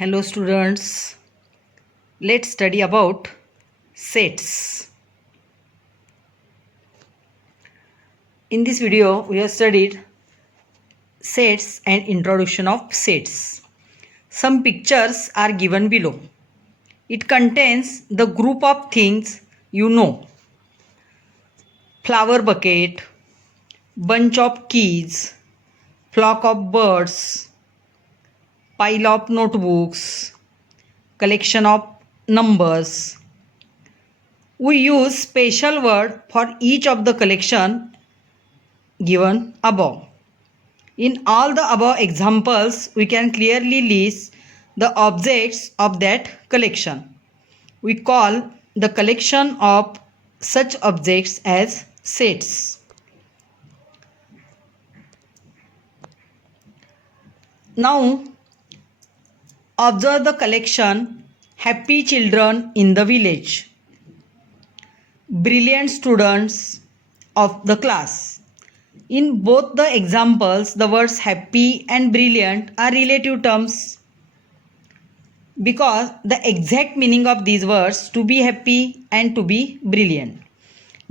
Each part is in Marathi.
Hello students, let's study about sets. In this video we have studied sets and introduction of sets. Some pictures are given below. It contains the group of things you know. Flower bucket, bunch of keys, flock of birds, pile of notebooks, collection of numbers. We use special word for each of the collection given above. In all the above examples, we can clearly list the objects of that collection. We call the collection of such objects as sets. Now, observe the collection Happy Children in the Village. Brilliant students of the class. In both the examples, the words happy and brilliant are relative terms because the exact meaning of these words, to be happy and to be brilliant,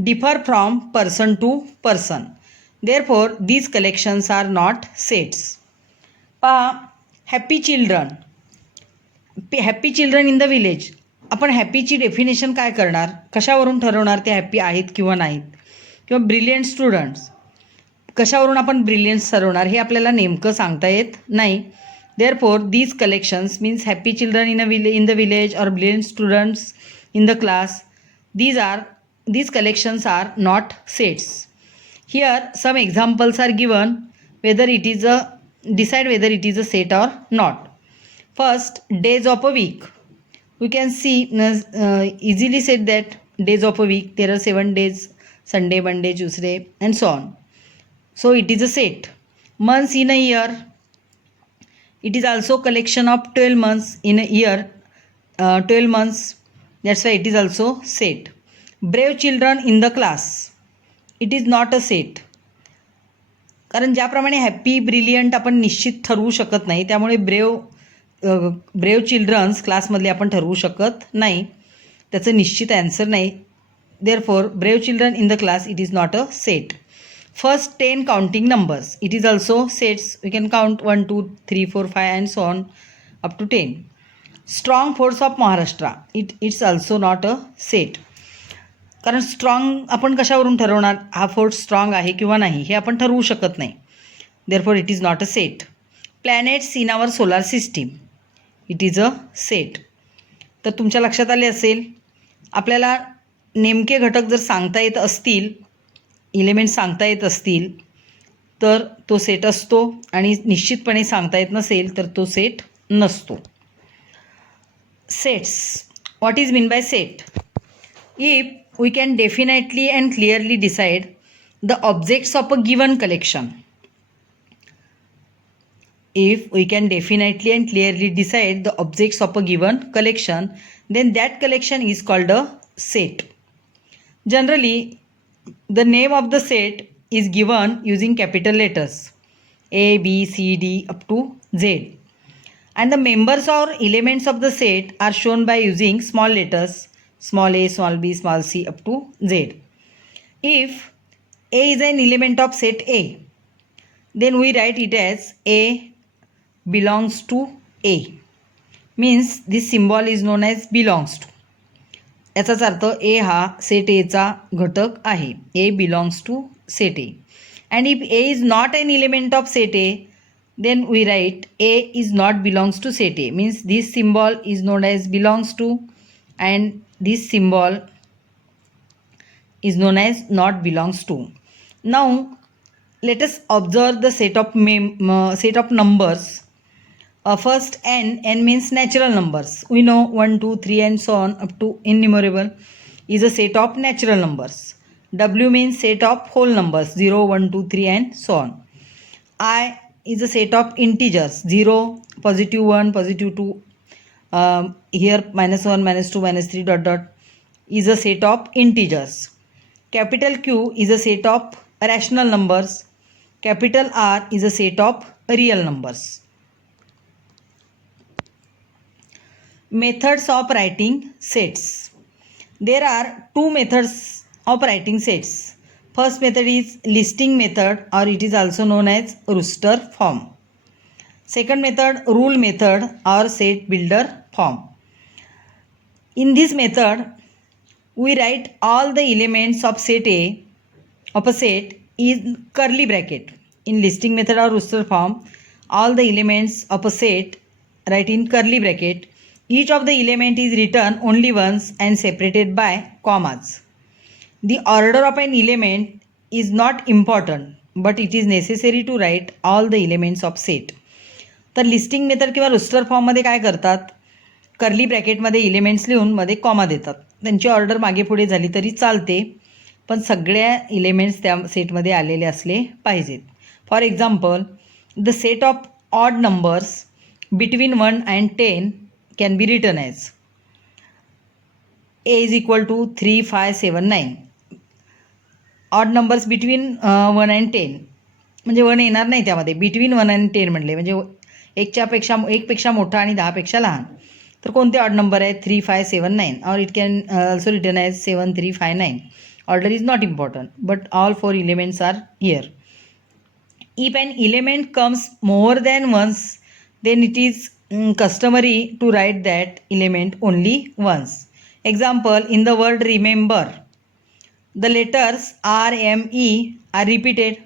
differ from person to person. Therefore, these collections are not sets. Happy children. Happy children in the village. आपण हॅपीची डेफिनेशन काय करणार, कशावरून ठरवणार ते हॅपी आहेत किंवा नाहीत, किंवा ब्रिलियंट स्टुडंट्स कशावरून आपण ब्रिलियंट्स ठरवणार हे आपल्याला नेमकं सांगता येत नाही. Therefore these collections means happy children in the village और brilliant students in the class, these collections are not sets. Here some examples are given, decide whether it is a set or not. First, days of a week. We can see easily said that days of a week, there are 7 days, Sunday, Monday, Tuesday and so on. So it is a set. Months in a year. It is also collection of 12 months in a year. 12 months. That's why it is also set. Brave children in the class. It is not a set. कारण ज्याप्रमाणे हॅपी ब्रिलियंट आपण निश्चित ठरवू शकत नाही, त्यामुळे ब्रेव चिल्ड्रन्स क्लासमधले आपण ठरवू शकत नाही, त्याचं निश्चित ॲन्सर नाही. Therefore brave children in the class it is not a set. First 10 counting numbers, it is also sets. We can count 1 2 3 4 5 and so on up to 10. Strong force of Maharashtra, it's also not a set. कारण स्ट्रॉंग आपण कशावरून ठरवणार, हा फोर्स स्ट्रॉंग आहे किंवा नाही हे आपण ठरवू शकत नाही. Therefore it is not a set. Planets in our solar system, it is a set. तर तुमच्या लक्षात आले असेल, आपल्याला नेमके घटक जर सांगता येत असतील, इलेमेंट सांगता येत असतील तर तो सेट असतो, आणि निश्चितपणे सांगता येत नसेल तर तो सेट नसतो. Sets. What is mean by set? If we can definitely and clearly decide the objects of a given collection. If we can definitely and clearly decide the objects of a given collection, then that collection is called a set. Generally, the name of the set is given using capital letters A, B, C, D up to Z. And the members or elements of the set are shown by using small letters small a, small b, small c up to Z. If A is an element of set A, then we write it as A belongs to A. Means this symbol is known as belongs to. याचाच अर्थ A हा सेट एचा घटक आहे. A belongs to set A. And if A is not an element of set A, then we write A is not belongs to set A. Means this symbol is known as belongs to, and this symbol is known as not belongs to. Now let us observe the set of numbers. First n means natural numbers. We know 1 2 3 and so on up to innumerable is a set of natural numbers. W means set of whole numbers, 0 1 2 3 and so on. I is a set of integers, 0 positive 1 positive 2, here -1 -2 -3 dot dot is a set of integers. Capital Q is a set of rational numbers. Capital R is a set of real numbers. Methods of writing sets. There are two methods of writing sets. First method is listing method, or it is also known as rooster form. Second method, rule method or set builder form. In this method, we write all the elements of set A of a set in curly bracket. In listing method or rooster form, all the elements of a set write in curly bracket. Each of the element is written only once and separated by commas. The order of an element is not important, but it is necessary to write all the elements of set. तर लिस्टिंग मेथड किंवा रुस्टर फॉर्ममध्ये काय करतात, कर्ली ब्रॅकेटमध्ये इलेमेंट्स लिहून मध्ये कॉमा देतात. त्यांची ऑर्डर मागे पुढे झाली तरी चालते, पण सगळ्या इलेमेंट्स त्या सेटमध्ये आलेले असले पाहिजेत. For example, the set of odd numbers between 1 and 10 can be written as A is equal to 3, 5, 7, 9. Odd numbers between 1 and 10 म्हणजे 1 येणार नाही त्यामध्ये. बिटवीन 1 and 10 म्हणले म्हणजे एकपेक्षा मोठा आणि 10पेक्षा लहान. तर कोणते ऑड नंबर आहे? 3, 5, 7, 9. और it can also written as 7, 3, 5, 9. Order is not important, but all 4 elements are here. If an element comes more than once, then it is customary to write that element only once. Example, in the word remember, the letters R, M, E are repeated.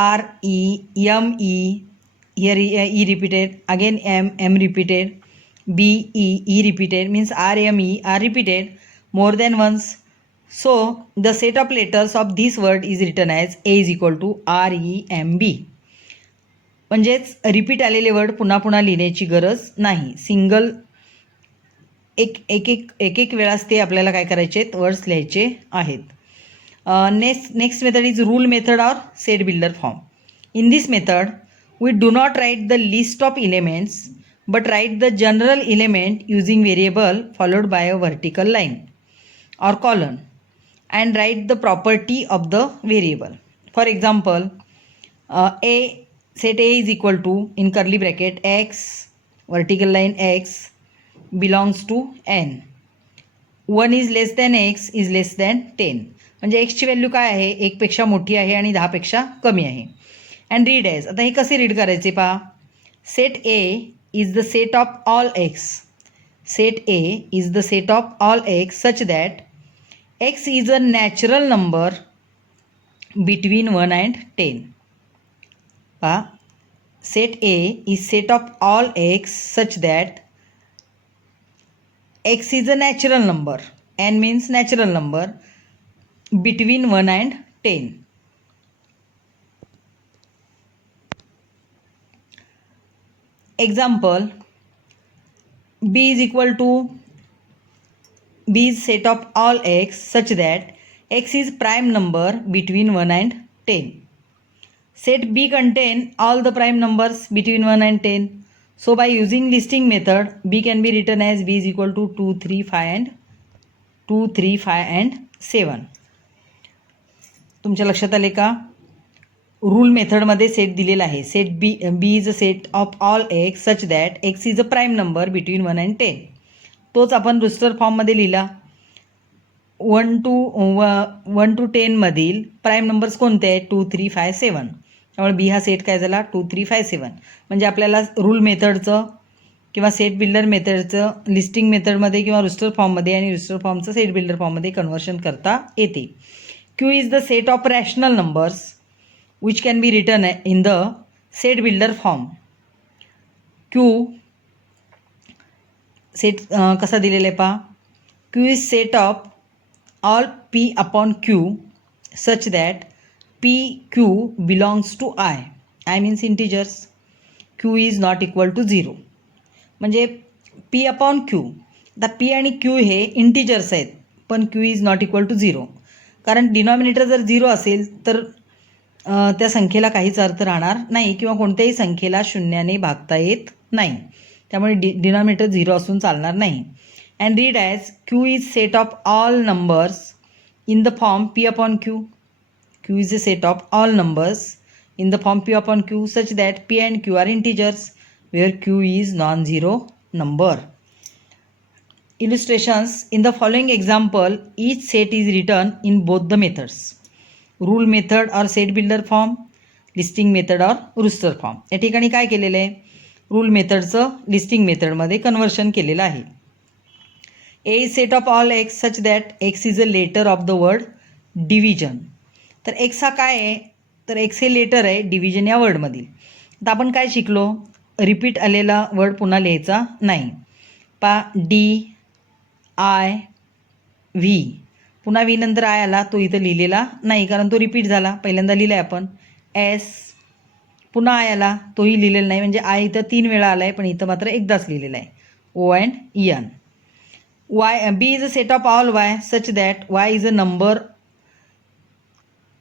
R, E, M, E, here E repeated, again M repeated, B, E repeated, means R, M, E are repeated more than once. So the set of letters of this word is written as A is equal to R, E, M, B. म्हणजेच रिपीट आलेले वर्ड पुन्हा पुन्हा लिहिण्याची गरज नाही. सिंगल एक वेळाच ते आपल्याला काय करायचे आहेत, वर्ड्स लिहायचे आहेत. Next method is rule method और set builder form. In this method we do not write the list of elements but write the general element using variable followed by a vertical line or column and write the property of the variable. For example, set A is equal to, in curly bracket, x vertical line x belongs to n. 1 is less than x is less than 10. म्हणजे x ची व्हॅल्यू काय आहे? 1 पेक्षा मोठी आहे आणि 10 पेक्षा कमी आहे. And read as. आता हे कसे रीड करायचे पहा. Set A is the set of all x. Set A is the set of all x such that x is a natural number between 1 and 10. पहा, set A is set of all x such that x is a natural number. N means natural number between 1 and 10. Example, B is equal to, B is set of all x such that x is prime number between 1 and 10. Set B contain all the prime numbers between 1 and 10. So by using listing method, B can be written as B is equal to 2, 3, 5 and 7. तुमच्या लक्षात आले का? रूल मेथडमध्ये सेट दिलेला आहे. Set B is a set of all x such that x is a prime number between 1 and 10. तोच आपण रुस्टर फॉर्ममध्ये लिहिला. 1 to 10 मधील प्राईम नंबर्स कोणते आहेत? 2, 3, 5, 7. त्यामुळे बी हा सेट काय झाला? 2, 3, 5, 7. म्हणजे आपल्याला रूल मेथडचं किंवा सेट बिल्डर मेथडचं लिस्टिंग मेथडमध्ये किंवा रुस्टर फॉर्ममध्ये आणि रुस्टर फॉर्मचं सेट बिल्डर फॉर्ममध्ये कन्व्हर्शन करता येते. Q is the set of rational numbers which can be written in the set builder form. Q set कसा दिलेला आहे पहा. Q is set of all P upon Q such that P Q belongs to I means integers. Q is not equal to 0. म्हणजे P upon Q. आता P आणि Q हे इंटिजर्स आहेत, पण Q is not equal to 0. कारण डिनॉमिनेटर जर 0 असेल तर त्या संख्येला काहीच अर्थ राहणार नाही किंवा कोणत्याही संख्येला शून्याने भागता येत नाही. त्यामुळे डिनॉमिनेटर 0 असून चालणार नाही. And read as Q is set of all numbers in the form P upon Q. Q is a set of all numbers in the form P upon Q such that P and Q are integers where Q is non zero number. Illustrations. In the following example, each set is written in both the methods. Rule method or set builder form, listing method or rooster form. या ठिकाणी काय केलेलं आहे, रूल मेथडचं लिस्टिंग मेथडमध्ये कन्वर्शन केलेलं आहे. A is set of all x such that x is a letter of the word division. तर एक्स हा काय आहे, तर एक्स हे लेटर आहे डिव्हिजन या वर्डमधील. आता आपण काय शिकलो, रिपीट आलेला वर्ड पुन्हा लिहायचा नाही. डी आय व्ही, पुन्हा व्ही नंतर आय आला, तो इथं लिहिलेला नाही कारण तो रिपीट झाला, पहिल्यांदा लिहिला आहे आपण. एस, पुन्हा आय आला, तोही लिहिलेला नाही, म्हणजे आय इथं 3 वेळा आला आहे पण इथं मात्र एकदाच लिहिलेला आहे. O and N. Y, B is a set of all Y such that Y is a number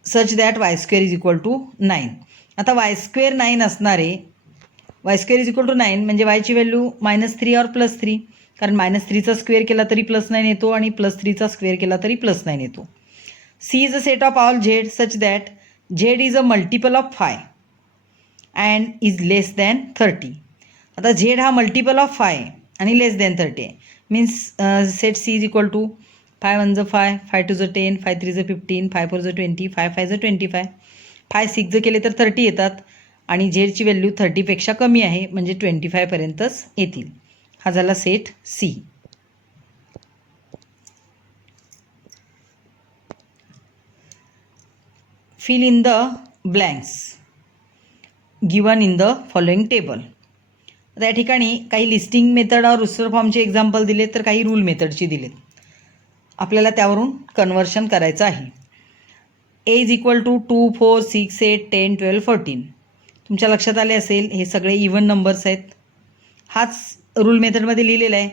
such that Y square is equal to 9. आता वाय स्क्वेअर 9 असणारे, Y square is equal to 9 म्हणजे वायची व्हॅल्यू -3 और +3, कारण -3चा स्क्वेअर केला तरी +9 येतो आणि +3चा स्क्वेअर केला तरी +9 येतो. C is a set of all Z such that Z is a multiple of 5 and is less than 30. आता झेड हा मल्टिपल ऑफ 5 आणि लेस दॅन 30 आहे. Means set C is equal to 5 1 ज 5, 5 2 ज 10, 5 3 ज 15, 5 4 ज 20, 5 5 ज 25, 5 6 ज केले तर 30 येतात आणि झेडची व्हॅल्यू 30पेक्षा कमी आहे म्हणजे 25पर्यंतच येतील. हा झाला set C. Fill in the blanks given in the following table. त्या ठिकाणी काही लिस्टिंग मेथड और रुस्टर फॉर्मचे एक्झाम्पल दिलेत तर काही रूल मेथडची दिलेत. आपल्याला त्यावरून कन्वर्शन करायचं आहे. A is equal to 2 4 6 8 10 12 14. तुमच्या लक्षात आले असेल हे सगळे इव्हन नंबर्स आहेत. हाच रूल मेथडमध्ये लिहिलेला आहे.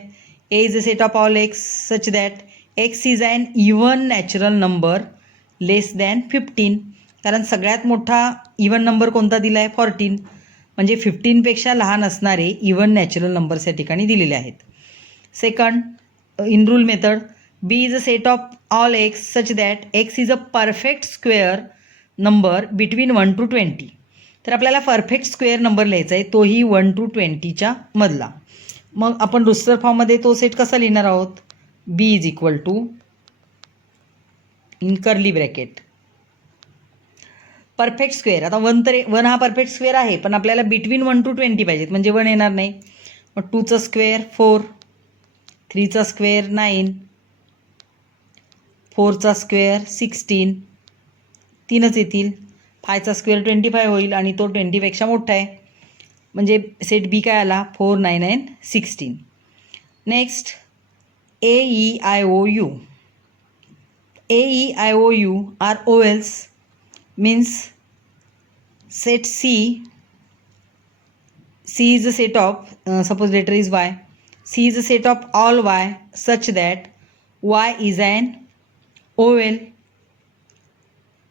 A is a set of all x such that x is an even natural number less than 15. कारण सगळ्यात मोठा इव्हन नंबर कोणता दिला आहे, 14, म्हणजे 15पेक्षा लहान असणारे इव्हन नॅचरल नंबर्स या ठिकाणी दिलेले आहेत. Second, in rule method, B is a set of all x such that x is a perfect square number between 1 to 20. तर आपल्याला परफेक्ट स्क्वेअर नंबर लिहायचा आहे, तोही 1 to 20च्या मधला. मग आपण रुस्टर फॉर्ममध्ये तो सेट कसा लिहिणार आहोत, B is equal to in curly bracket perfect square. आता 1 हा परफेक्ट स्क्वेअर आहे पण आपल्याला बिटवीन 1 to 20 पाहिजेत म्हणजे 1 येणार नाही. मग 2चा स्क्वेअर 4, 3चा स्क्वेअर 9, 4चा स्क्वेअर 16, 3च येतील. 5चा स्क्वेअर 25 होईल आणि तो 20पेक्षा मोठा आहे म्हणजे सेट बी काय आला, 4 9 9 16. Next, A E I O U. A E I O U are vowels means set C is a set of suppose letter is Y. C is a set of all Y such that Y is an oval.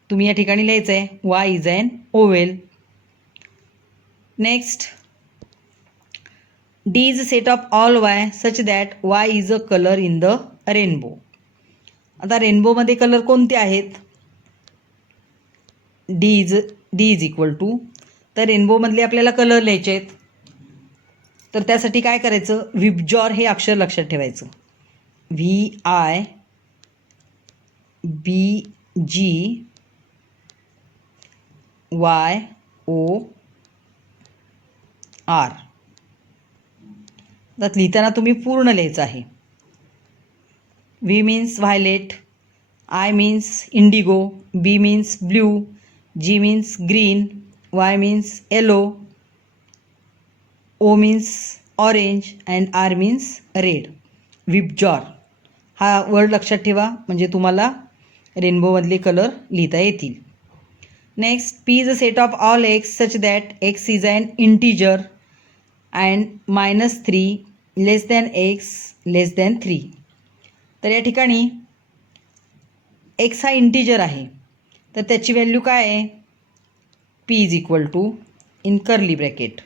तुम्ही या ठिकाणी लिहायचं आहे Y is an oval. Next, D is a set of all Y such that Y is a color in the rainbow. आता रेनबोमध्ये कलर कोणते आहेत, डी इज इक्वल टू, तर रेनबोमधले आपल्याला कलर लिहायचे आहेत. तर त्यासाठी काय करायचं, विबजॉर हे अक्षर लक्षात ठेवायचं. VIBGYOR. त्यात लिहिताना तुम्ही पूर्ण लिहायचं आहे. V means violet, I means indigo, B means blue, G means green, Y means yellow, O means orange and R means red. विबजॉर हा वर्ड लक्षात ठेवा म्हणजे तुम्हाला रेनबोमधले कलर लिहिता येतील. Next, P is a set of all x such that x is an integer and -3 less than x less than 3. तर या ठिकाणी x हा इंटिजर आहे तर त्याची व्हॅल्यू काय आहे, P is equal to in curly bracket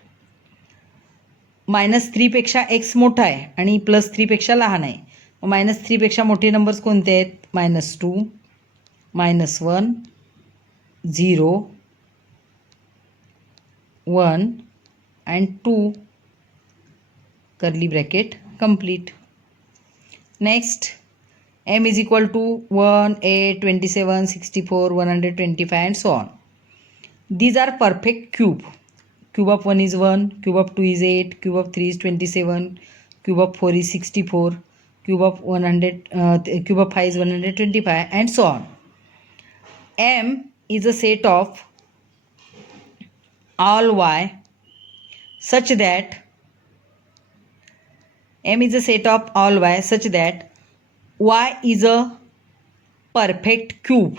-3पेक्षा x मोठा आहे आणि +3पेक्षा लहान आहे. -3पेक्षा मोठे नंबर्स कोणते आहेत, -2, -1, 0, 1 and 2 curly bracket complete. Next, m is equal to 1, 8, 27, 64, 125 and so on. These are perfect cube. Cube of 1 is 1, cube of 2 is 8, cube of 3 is 27, cube of 4 is 64, cube of cube of 5 is 125 and so on. M is a set of all y such that M is a set of all y such that y is a perfect cube.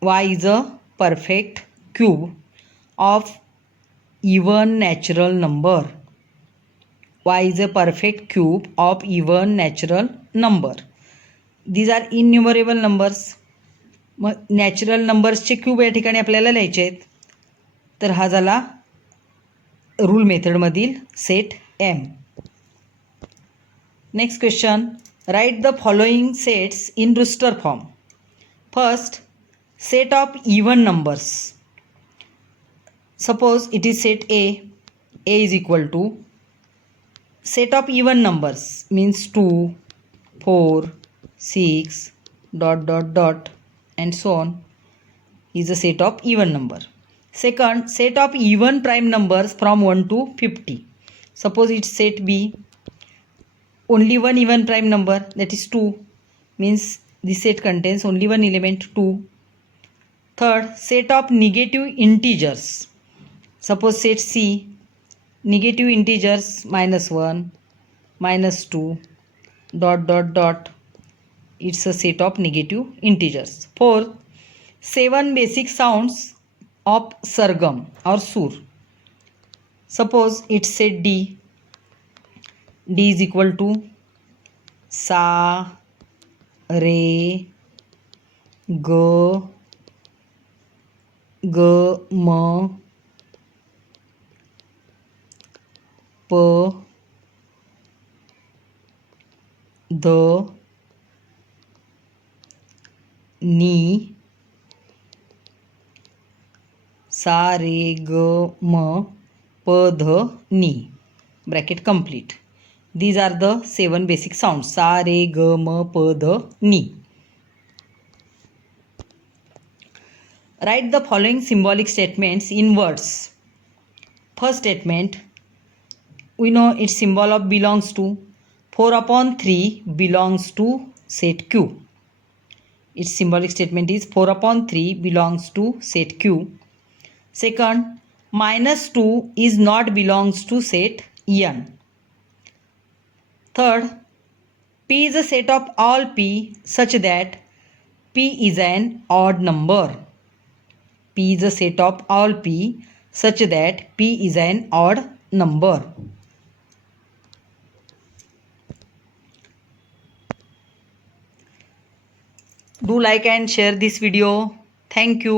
Y is a perfect cube of even natural number. Y is a perfect cube of even natural number. These are innumerable numbers. मग नॅचरल नंबर्सचे क्यूब या ठिकाणी आपल्याला लिहायचे आहेत. तर हा झाला रूल मेथडमधील set M. Next question, write the following sets in roster form. First, set of even numbers. Suppose it is set A. A is equal to set of even numbers means 2, 4, 6 and so on is a set of even number. Second, set of even prime numbers from 1 to 50. Suppose it's set B. Only one even prime number, that is 2, means this set contains only one element 2. Third, set of negative integers. Suppose set C. Negative integers -1, -2 it's a set of negative integers. Fourth, 7 basic sounds of sargam or sur. Suppose it's set D. D is equal to sa, re, ga, ma, प, ध, नी, सा, रे, ग, म, प, ध, नी. Bracket complete. These are the 7 basic sounds. सा, रे, ग, म, प, ध, नी. Write the following symbolic statements in words. First statement, we know its symbol of belongs to. 4/3 belongs to set Q. Its symbolic statement is 4/3 belongs to set Q. Second, -2 is not belongs to set N. Third, P is a set of all P such that P is an odd number. P is a set of all P such that P is an odd number. Do like and share this video. Thank you.